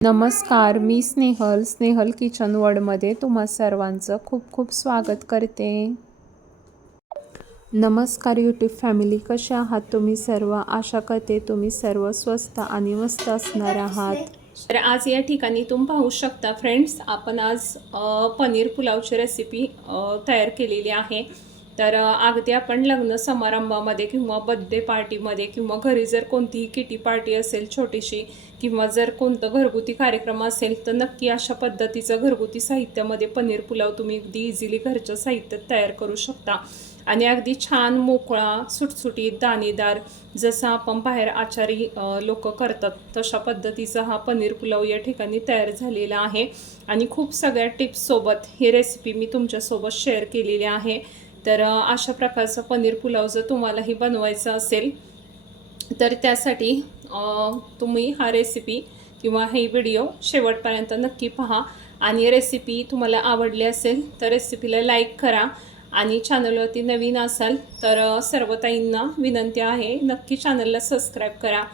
नमस्कार, मी स्नेहल किचन वर्ल्डमध्ये तुम्हा सर्वांचं खूप खूप स्वागत करते। नमस्कार यूट्यूब फॅमिली, कशा आहात तुम्ही सर्व? आशा करते तुम्ही सर्व स्वस्त आणि मस्त असणार आहात। तर आज या ठिकाणी तुम्ही पाहू शकता फ्रेंड्स, आपण आज पनीर पुलावची रेसिपी तयार केलेली आहे। तर अगदी आपण लग्न समारंभामध्ये किंवा बर्थडे पार्टीमध्ये किंवा घरी जर कोणतीही किटी पार्टी असेल छोटीशी किंवा जर कोणतं घरगुती कार्यक्रम असेल तर नक्की अशा पद्धतीचं घरगुती साहित्यामध्ये पनीर पुलाव तुम्ही अगदी इझिली घरच्या साहित्यात तयार करू शकता आणि अगदी छान मोकळा सुटसुटीत दाणेदार जसा आपण बाहेर आचारी लोक करतात तशा पद्धतीचा हा पनीर पुलाव या ठिकाणी तयार झालेला आहे। आणि खूप सगळ्या टिप्स सोबत ही रेसिपी मी तुमच्यासोबत शेअर केलेली आहे। तर अशा प्रकारचा पनीर पुलाव जर तुम्हालाही बनवायचा असेल तर त्यासाठी तुम्ही हा रेसिपी किंवा हे व्हिडिओ शेवटपर्यंत नक्की पहा। आणि रेसिपी तुम्हाला आवडली असेल तर रेसिपीला लाईक करा आणि चॅनलवरती नवीन असाल तर सर्व ताईंना विनंती आहे नक्की चॅनलला सबस्क्राईब करा।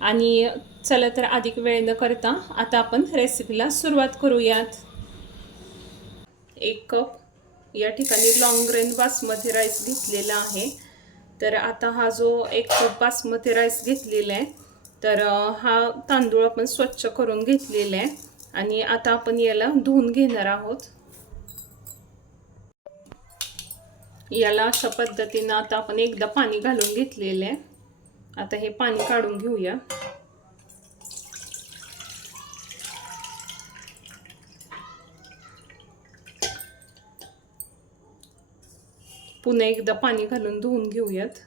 आणि चला तर अधिक वेळ न करता आता आपण रेसिपीला सुरुवात करूयात। 1 कप या ठिकाणी लॉंग ग्रेन बासमती राईस घेतलेला आहे। तर आता हा जो 1 कप बासमती राईस घेतलेला आहे तर हा तांदूळ आपण स्वच्छ करून घेतलेला आहे आणि आता आपण याला धुवून घेणार आहोत। याला अशा पद्धतीने आता आपण एकदा पाणी घालून घेतलेले आहे। आता हे पाणी काढून घेऊया। पुन्हा एकदा पाणी घालून धुवून घेऊयात।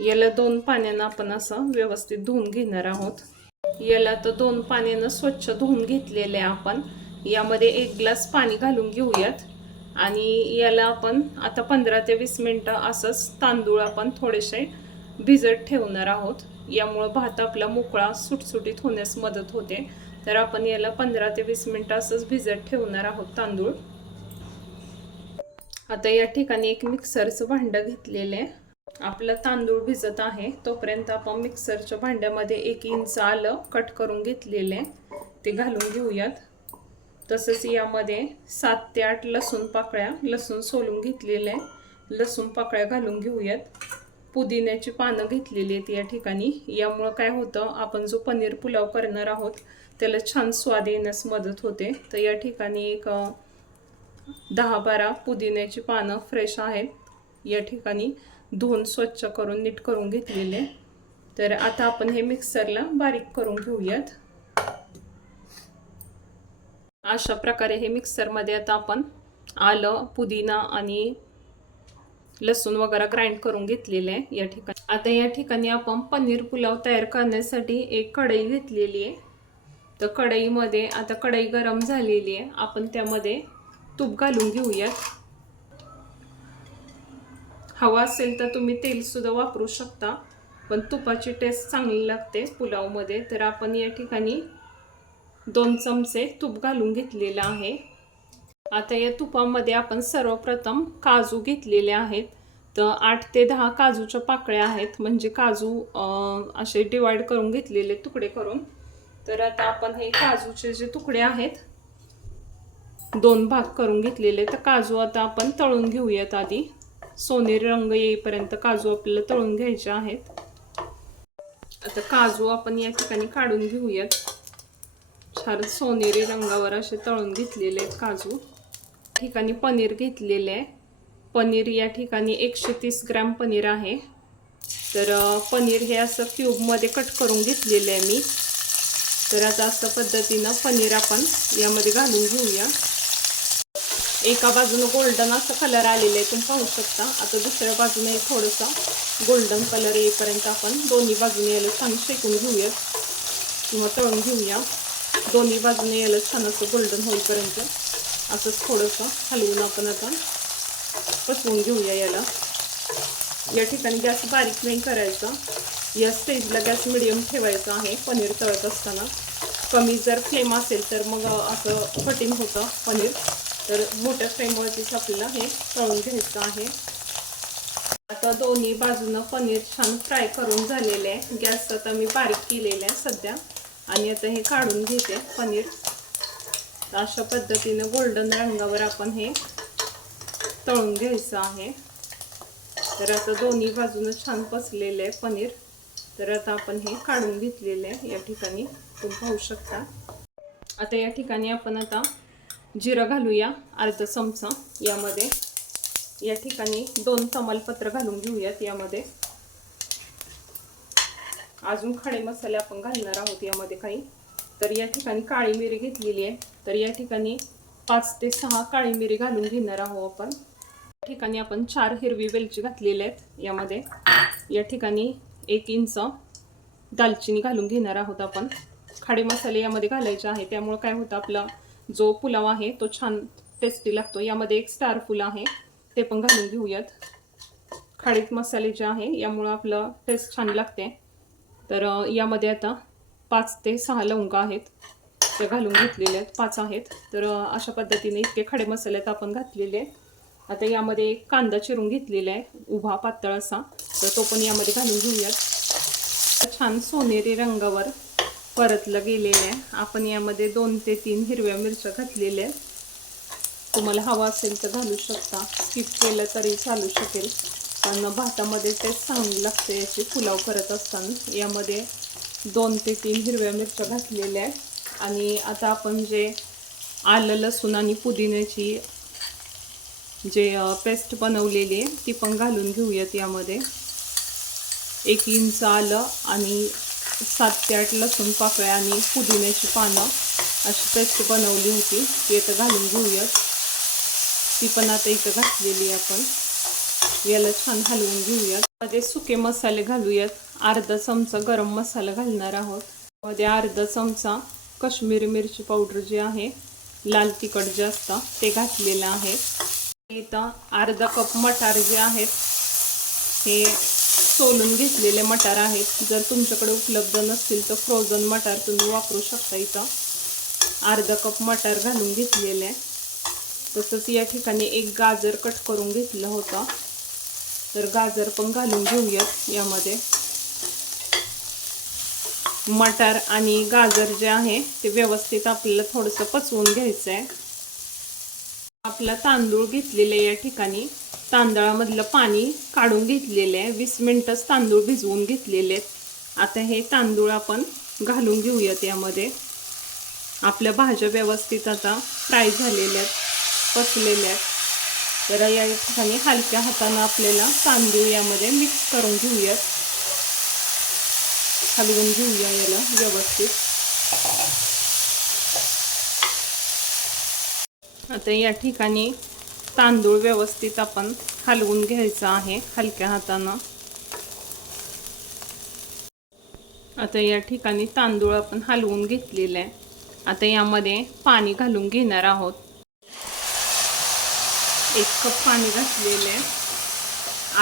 याला 2 पाण्यानं आपण असं व्यवस्थित धुवून घेणार आहोत। याला तर 2 पाण्यानं स्वच्छ धुवून घेतलेले आपण। यामध्ये 1 ग्लास पाणी घालून घेऊयात आणि याला आपण आता 15 ते 20 मिनिटं असंच तांदूळ आपण थोडेसे भिजत ठेवणार आहोत। यामुळे भात आपला मोकळा सुटसुटीत होण्यास मदत होते। तर आपण याला 15 ते 20 मिनिटं असंच भिजत ठेवणार आहोत तांदूळ। आता या ठिकाणी एक मिक्सरचं भांडं घेतलेलं आहे। आपला तांदूळ भिजत आहे तोपर्यंत आपण मिक्सरच्या भांड्यामध्ये 1 इंच आलं कट करून घेतलेले ते घालून घेऊयात। तसंच यामध्ये 7 ते 8 लसूण पाकळ्या, लसूण सोलून घेतलेले लसूण पाकळ्या घालून घेऊयात। पुदिन्याची पानं घेतलेली आहेत या ठिकाणी। यामुळे काय होतं, आपण जो पनीर पुलाव करणार आहोत त्याला छान स्वाद येण्यास मदत होते। तर या ठिकाणी एक 10-12 पुदिन्याची पानं फ्रेश आहेत या ठिकाणी धुवून स्वच्छ करून नीट करून घेतलेले। तर आता आपण हे मिक्सरला बारीक करून घेऊयात। अशा प्रकारे हे मिक्सरमध्ये आता आपण आलं, पुदिना आणि लसूण वगैरे ग्राइंड करून घेतलेले आहे या ठिकाणी। आता या ठिकाणी आपण पनीर पुलाव तयार करण्यासाठी एक कढई घेतलेली आहे। तर कढईमध्ये आता कढई गरम झालेली आहे, आपण त्यामध्ये तूप घालून घेऊयात। हवा असेल तर तुम्ही तेल सुद्धा वापरू शकता, पण तुपाची टेस्ट चांगली लागते पुलावमध्ये। तर आपण या ठिकाणी 2 चमचे तूप घालून घेतलेला आहे। आता या तुपामध्ये आपण सर्वप्रथम काजू घेतलेले आहेत। तर 8 ते 10 काजूच्या पाकळ्या आहेत, म्हणजे काजू असे डिवाइड करून घेतलेले तुकडे करून। तर आता आपण हे काजूचे जे तुकडे आहेत 2 भाग करून घेतलेले। तर काजू आता आपण तळून घेऊयात आधी। सोनेरी रंग येईपर्यंत काजू आपल्याला तळून घ्यायचे आहेत। आता काजू आपण या ठिकाणी काढून घेऊयात। छान सोनेरी रंगावर असे तळून घेतलेले आहेत काजू। ठिकाणी पनीर घेतलेले आहे। पनीर या ठिकाणी 130 ग्रॅम पनीर आहे। तर पनीर हे असं क्यूबमध्ये कट करून घेतलेले आहे मी। तर आता अशा पद्धतीनं पनीर आपण यामध्ये घालून घेऊया। एका बाजूने गोल्डन असा कलर आलेला आहे तुम्ही पाहू शकता। आता दुसऱ्या बाजूने थोडासा गोल्डन कलर येईपर्यंत आपण दोन्ही बाजूने याला छान शेकून घेऊया किंवा तळून घेऊया। दोन्ही बाजूने याला छान असं गोल्डन होईपर्यंत असंच थोडंसं हलवून आपण आता पसवून घेऊया याला। या ठिकाणी गॅस बारीक नाही करायचा, या स्टेजला गॅस मिडियम ठेवायचा आहे पनीर तळत असताना। कमी जर फ्लेम असेल तर मग असं कटिंग होतं पनीर। तर मोठ्या फ्लेमवरतीच आपल्याला हे तळून घ्यायचं आहे। आता दोन्ही बाजूनं पनीर छान फ्राय करून झालेलं आहे. गॅस आता मी बारीक केलेला आहे सध्या. आणि आता हे काढून घेते पनीर. अशा पद्धतीनं गोल्डन रंगावर आपण हे तळून घ्यायचं आहे. तर आता दोन्ही बाजूनं छान पचलेलं आहे पनीर. तर आता आपण हे काढून घेतलेलं आहे. या ठिकाणी तुम्ही पाहू शकता. आता या ठिकाणी आपण आता जिरं घालूया अर्धा चमचा यामध्ये. या ठिकाणी 2 तमालपत्र घालून घेऊयात यामध्ये. अजून खडे मसाले आपण घालणार आहोत यामध्ये काही. तर या ठिकाणी काळी मिरी घेतलेली आहे. तर या ठिकाणी 5 ते 6 काळी मिरी घालून घेणार आहोत आपण. या ठिकाणी आपण 4 हिरवी वेलची घातलेल्या आहेत यामध्ये. या ठिकाणी 1 इंच दालचिनी घालून घेणार आहोत आपण. खडे मसाले यामध्ये घालायचे आहे. त्यामुळे काय होतं, आपला जो पुलाव आहे तो छान टेस्टी लागतो. यामध्ये 1 स्टार फूल आहे, ते पण घालून घेऊयात. खडे मसाले जे आहे यामुळे आपलं टेस्ट छान लागते. तर यामध्ये आता 5 ते 6 लवंगा आहेत, ते घालून घेतलेले आहेत. 5 आहेत. तर अशा पद्धतीने इतके खडे मसाले आपण घातलेले आहेत. आता यामध्ये 1 कांदा चिरून घेतलेला आहे उभा पातळ असा, तर तो पण यामध्ये घालून घेऊयात. छान सोनेरी रंगावर परतलं गेलेलं आहे. आपण यामध्ये 2 ते 3 हिरव्या मिरच्या घातलेल्या आहेत. तुम्हाला हवा असेल तर घालू शकता, स्किप केलं तरी चालू शकेल. पण भातामध्ये टेस्ट चांगली लागते याची पुलाव करत असताना. यामध्ये 2 ते 3 हिरव्या मिरच्या घातलेल्या आहेत. आणि आता आपण जे आलं लसूण आणि पुदिन्याची जे पेस्ट बनवलेली आहे ती पण घालून घेऊयात यामध्ये. 1 इंच आलं आणि 7 ते 8 लसूण पाकळ्या आणि पुदिन्याची पानं अशी पेस्ट बनवली होती, ती आता घालून घेऊयात. ती पण आता इथं घातलेली आहे आपण. याला छान हलवून घेऊयात. मध्ये सुके मसाले घालूयात. अर्धा चमचा गरम मसाला घालणार आहोत. मध्ये अर्धा चमचा काश्मीरी मिरची पावडर जे आहे, लाल तिखट जे असतं ते घातलेलं आहे. इथं अर्धा कप मटार जे आहेत हे सोलून घेतलेले मटार आहेत. जर तुमच्याकडे उपलब्ध नसतील तर फ्रोझन मटार तुम्ही वापरू शकता. इथं अर्धा कप मटार घालून घेतलेले आहे. तसंच या ठिकाणी 1 गाजर कट करून घेतलं होतं, तर गाजर पण घालून घेऊयात यामध्ये. मटार आणि गाजर जे आहे ते व्यवस्थित आपल्याला थोडंसं पचवून घ्यायचं आहे. आपला तांदूळ घेतलेले या ठिकाणी तांदळामधलं पाणी काढून घेतलेलं आहे. 20 मिनिटच तांदूळ भिजवून घेतलेले आहेत. आता हे तांदूळ आपण घालून घेऊयात यामध्ये. आपल्या भाज्या व्यवस्थित आता फ्राय झालेल्या आहेत, पचलेल्या आहेत. तर या ठिकाणी हलक्या हाताने आपल्याला तांदूळ यामध्ये मिक्स करून घेऊयात. हलवून घेऊया याला व्यवस्थित. आता या ठिकाणी तांदूळ व्यवस्थित आपण हलवून घ्यायचा आहे हलक्या हातानं. आता या ठिकाणी तांदूळ आपण हलवून घेतलेला आहे. आता यामध्ये पाणी घालून घेणार आहोत. 1 कप पाणी घातलेलं आहे.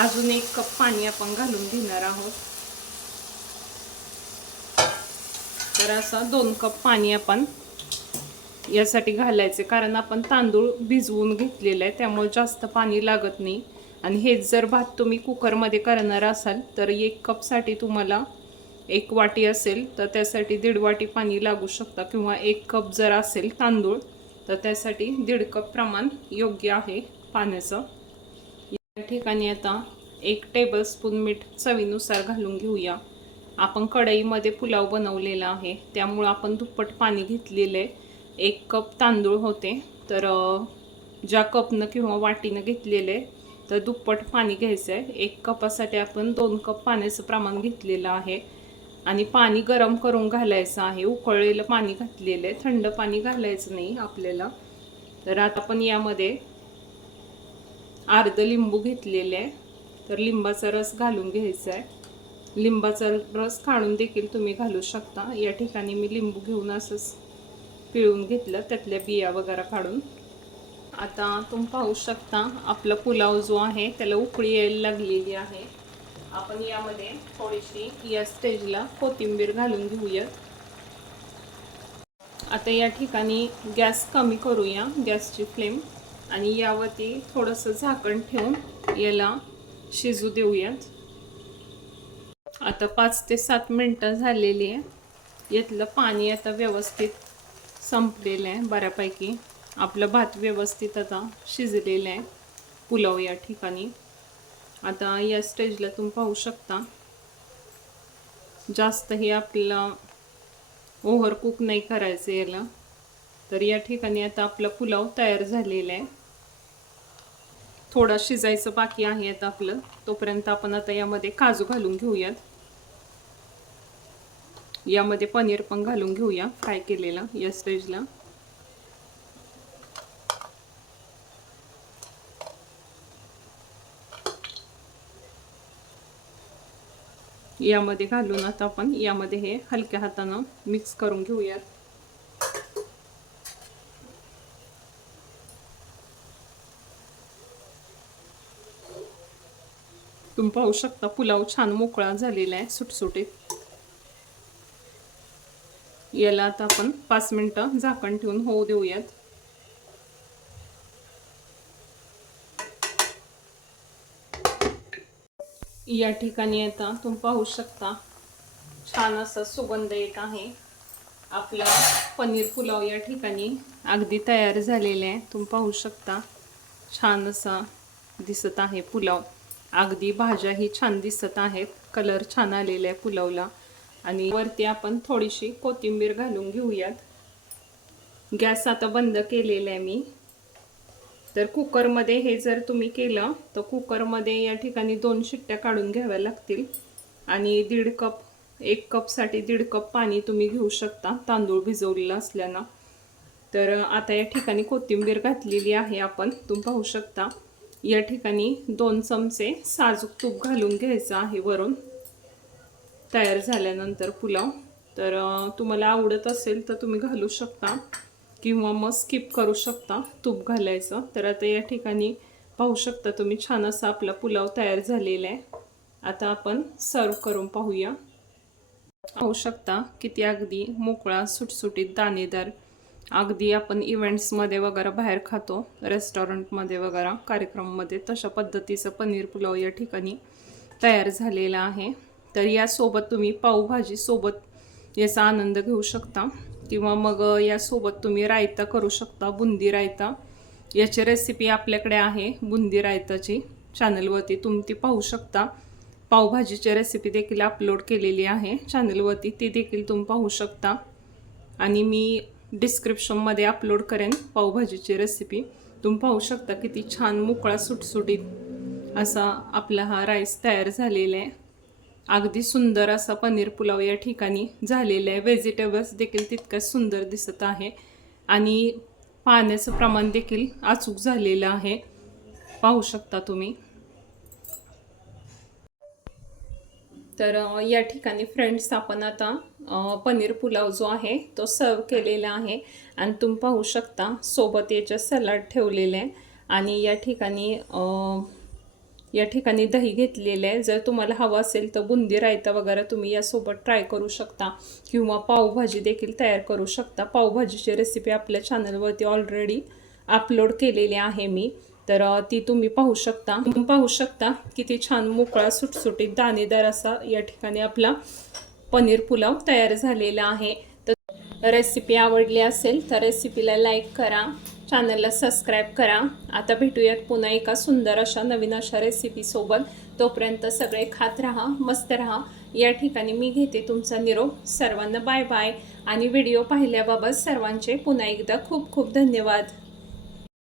अजून 1 कप पाणी आपण घालून घेणार आहोत. तर असं 2 कप पाणी आपण यासाठी घालायचे, कारण आपण तांदूळ भिजवून घेतलेलं आहे, त्यामुळे जास्त पाणी लागत नाही. आणि हेच जर भात तुम्ही कुकरमध्ये करणार असाल तर 1 कपसाठी तुम्हाला 1 वाटी असेल तर त्यासाठी 1.5 वाटी पाणी लागू शकता. किंवा 1 कप जर असेल तांदूळ तर त्यासाठी 1.5 कप प्रमाण योग्य आहे पाण्याचं. या ठिकाणी आता 1 टेबलस्पून मीठ चवीनुसार घालून घेऊया. आपण कढईमध्ये पुलाव बनवलेला आहे, त्यामुळे आपण दुप्पट पाणी घेतलेलं आहे. 1 कप तांदूळ होते, तर ज्या कपनं किंवा वाटीनं घेतलेले तर दुप्पट पाणी घ्यायचं आहे. 1 कपासाठी आपण 2 कप पाण्याचं प्रमाण घेतलेलं आहे. आणि पाणी गरम करून घालायचं आहे. उकळलेलं पाणी घातलेलं आहे, थंड पाणी घालायचं नाही आपल्याला. तर आता आपण यामध्ये अर्ध लिंबू घेतलेले आहे, तर लिंबाचा रस घालून घ्यायचा आहे. लिंबाचा रस काढून देखील तुम्ही घालू शकता. या ठिकाणी मी लिंबू घेऊन असंच पिळून घेतलं, त्यातल्या बिया वगैरे काढून. आता तुम्ही पाहू शकता आपला पुलाव जो आहे त्याला उकळी यायला लागलेली आहे. आपण यामध्ये थोडीशी या स्टेजला कोथिंबीर घालून घेऊयात. आता या ठिकाणी गॅस कमी करूया, गॅसची फ्लेम. आणि यावरती थोडंसं झाकण ठेवून याला शिजू देऊयात. आता 5 ते 7 मिनटं झालेली आहे. यातलं पाणी आता व्यवस्थित संपलेलं आहे बऱ्यापैकी. आपला भात व्यवस्थित आता शिजलेला आहे पुलाव या ठिकाणी. आता या स्टेजला तुम्ही पाहू शकता जास्त हे आपल्याला ओव्हर कुक नाही करायचं याला. तर या ठिकाणी आता आपला पुलाव तयार झालेला आहे. थोडा शिजायचं बाकी आहे आता आपलं. तोपर्यंत आपण आता यामध्ये काजू घालून घेऊयात. यामध्ये पनीर पण घालून घेऊया फ्राय केलेला या स्टेजला. यामध्ये घालून आता आपण यामध्ये हे हलक्या हातानं मिक्स करून घेऊयात. तुम्ही पाहू शकता पुलाव छान मोकळा झालेला आहे सुटसुटीत. याला आता आपण 5 मिनिटं झाकण ठेवून होऊ देऊयात. या ठिकाणी आता तुम्ही पाहू शकता छान असा सुगंध येत आहे. आपला पनीर पुलाव या ठिकाणी अगदी तयार झालेला आहे. तुम्ही पाहू शकता छान असा दिसत आहे पुलाव. अगदी भाज्याही छान दिसत आहेत. कलर छान आलेला आहे पुलावला. आणि वरती आपण थोडीशी कोथिंबीर घालून घेऊयात. गॅस आता बंद केलेला आहे मी. तर कुकरमध्ये हे जर तुम्ही केलं तर कुकरमध्ये या ठिकाणी 2 शिट्ट्या काढून घ्याव्या लागतील. आणि 1 कपसाठी 1.5 कप पाणी तुम्ही घेऊ शकता तांदूळ भिजवलेला असल्यानं. तर आता या ठिकाणी कोथिंबीर घातलेली आहे आपण. तुम्ही पाहू शकता या ठिकाणी 2 चमचे साजूक तूप घालून घ्यायचं आहे वरून तयार झाल्यानंतर पुलाव. तर तुम्हाला आवडत असेल तर तुम्ही घालू शकता किंवा मग स्किप करू शकता तूप घालायचं. तर आता या ठिकाणी पाहू शकता तुम्ही छान असा आपला पुलाव तयार झालेला आहे. आता आपण सर्व करून पाहूया. पाहू शकता किती अगदी मोकळा सुटसुटीत दाणेदार. अगदी आपण इव्हेंट्समध्ये वगैरे बाहेर खातो रेस्टॉरंटमध्ये वगैरे कार्यक्रममध्ये तशा पद्धतीचं पनीर पुलाव या ठिकाणी तयार झालेला आहे. तर यासोबत तुम्ही पावभाजी सोबत याचा आनंद घेऊ शकता किंवा मग यासोबत तुम्ही रायता करू शकता, बुंदी रायता. याची रेसिपी आपल्याकडे आहे बुंदी रायताची चॅनलवरती तुम्ही ती पाहू शकता. पावभाजीची रेसिपी देखील अपलोड केलेली आहे चॅनलवरती, ती देखील तुम्ही पाहू शकता. आणि मी डिस्क्रिप्शनमध्ये अपलोड करेन पावभाजीची रेसिपी. तुम्ही पाहू शकता किती छान मोकळा सुटसुटीत असा आपला हा राईस तयार झालेला आहे. अगदी सुंदर असा पनीर पुलाव या ठिकाणी झालेला आहे. व्हेजिटेबल्स देखील तितकंच सुंदर दिसत आहे आणि पाण्याचं प्रमाण देखील अचूक झालेलं आहे. पाहू शकता तुम्ही. तर या ठिकाणी फ्रेंड्स आपण आता पनीर पुलाव जो आहे तो सर्व केलेला आहे. आणि तुम्ही पाहू शकता सोबत याच्या सलाड ठेवलेलं आहे. आणि या ठिकाणी दही घेतलेलं आहे. जर तुम्हाला हवं असेल तर बुंदी रायता वगैरे तुम्ही यासोबत ट्राय करू शकता किंवा पावभाजी देखील तयार करू शकता. पावभाजीची रेसिपी आपल्या चॅनलवरती ऑलरेडी अपलोड केलेली आहे मी. तर ती तुम्ही पाहू शकता. तुम्ही पाहू शकता किती छान मोकळा सुटसुटीत दाणेदार असा या ठिकाणी आपला पनीर पुलाव तयार झालेला आहे. तर रेसिपी आवडली असेल तर रेसिपीला लाईक करा, चॅनलला सबस्क्राईब करा. आता भेटूयात पुन्हा एका सुंदर अशा नवीन अशा रेसिपीसोबत. तोपर्यंत सगळे खात राहा, मस्त राहा. या ठिकाणी मी घेते तुमचा निरोप. सर्वांना बाय बाय. आणि व्हिडिओ पाहिल्याबाबत सर्वांचे पुन्हा एकदा खूप खूप धन्यवाद.